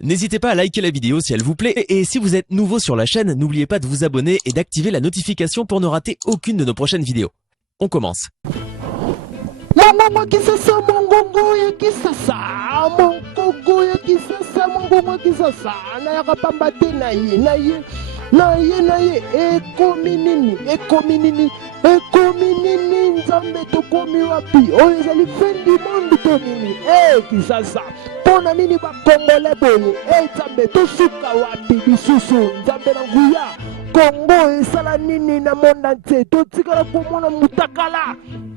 N'hésitez pas à liker la vidéo si elle vous plaît et si vous êtes nouveau sur la chaîne, n'oubliez pas de vous abonner et d'activer la notification pour ne rater aucune de nos prochaines vidéos. On commence. Mongongo kisasa, mongongo ya kisasa, mongongo ya kisasa, mongongo ya kisasa. Na ya kapamba te na ye, ekomi nini, nzambe tokomi wapi, oyo ezali fin du monde to nini, kisasa. Pona nini ba Congolais boye, nzambe tosuka wapi bisusu, nzambe na nguya. Congo esala nini na monde entier, totikala komona mutakala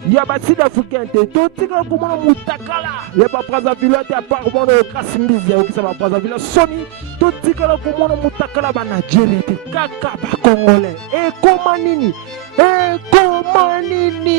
ya ba sud africain te, totikala komona mutakala ya ba Brazzaville te, apart mona Kasimbizi ya okisa ba Brazzaville soni, totikala komona mutakala ba Nigeria te, kaka ba Congolais. Ekoma nini,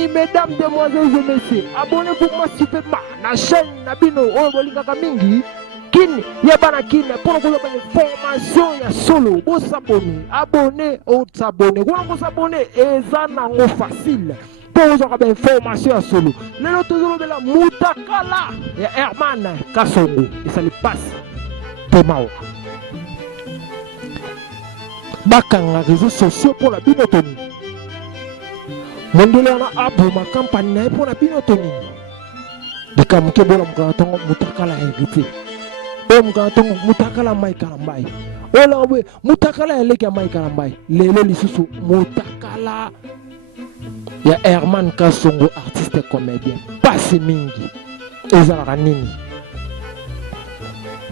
mesdames, demoiselles et messieurs, abonnez-vous moi superma na chaîne na bino oyo bolingaka mingi kini ya bana kini pour que vous formation ya solo bo s'abonner abonner ou s'abonner ou on s'abonner eza nango facile pour vous avoir information ya solo lelo toujours de la mutakala ya Herman Kasongo et ça le passe Tomao bakanga réseaux sociaux pour la binotoni mondele na abo ma campagne na pour la binotoni de kamuke bola mukaratongo mutakala hérité mukaratongo mutakala mai kalambai ola we mutakala eleki mai kalambai lelo lisusu mutakala ya Herman Kasongo artiste comédien passe mingi ezala nini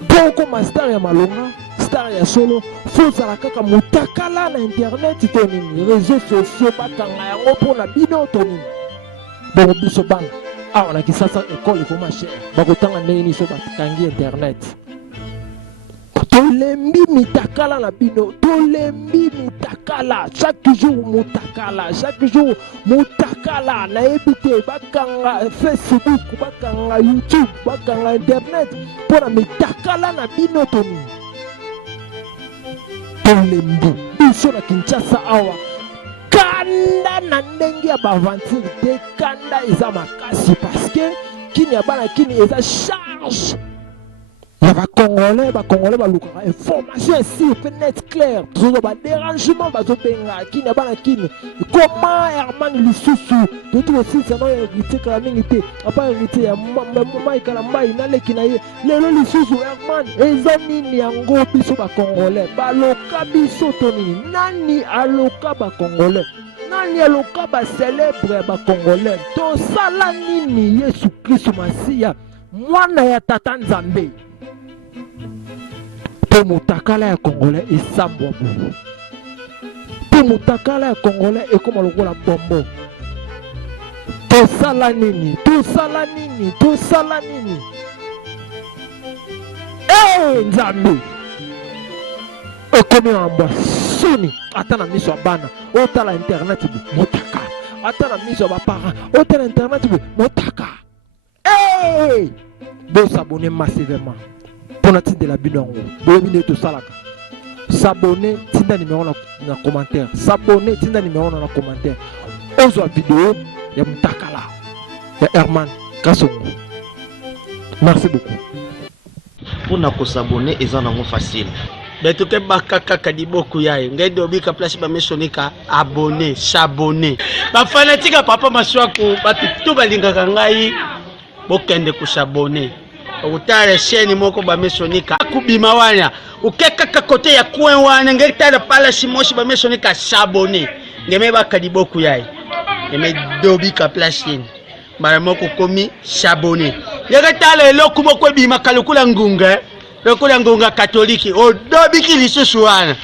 poko master ya malonga star ya solo fozala kaka mutakala na internet to nini réseaux sociaux bakanga yango pona bino to nini bon biso bana awa na kisasa école ko ma chère bakotanga ndeni so bakangi internet tolembi mitakala na bino tolembi mitakala chaque jour mutakala na ebite bakanga Facebook bakanga YouTube bakanga internet pona mitakala na bino toni tolembi biso na Kinshasa awa kanda na ndenge ya baventure te kanda eza makasi parce que kini ya bana kini eza charge ya ba Congolais balukaka information ici net clair toujours ba dérangement bazobenga kini ya bana kini comment Herman lisusu tout aussi ça non hérité kala mingi te apa hérité ya mai kala mai na leki na ye lelo lisusu Herman eza nini yango biso ba Congolais baloka biso to nini nani aloka ba Congolais nani aloka ba célèbre ba Congolais to sala nini Yesu Kristo Masia mwana ya tata Nzambe po mutakala ya Congolais esambwa boye po mutakala ya Congolais ekoma lokola bombo tosala nini Nzambe ekomi amba soni ata na miso ya bana otala internet motaka ata na miso ya baparent otala internet motaka bo s'abonner massivement pour la de la binongo boyebine to salaka s'abonner tinda numéro na commentaire s'abonner tinda numéro na commentaire ozo vidéo ya mutakala ya Herman Kasongo. Merci beaucoup. Pour na ko s'abonner eza nango facile beto ke bakaka kadiboku yaye ngede obika place ba mesonika abonner s'abonner ba fanatika papa maswako batu balingaka ngai bokende ko s'abonner utale chaîne moko ba mesonika kubima wana ukeka kote ya kwen wana ngetala pala simoshi ba mesonika s'abonner ngeme ba kadiboku yaye ngeme dobika place bara moko komi s'abonner ngetala eloko moko bima kalukula ngunga lokula ngunga katoliki odobiki lisusu wana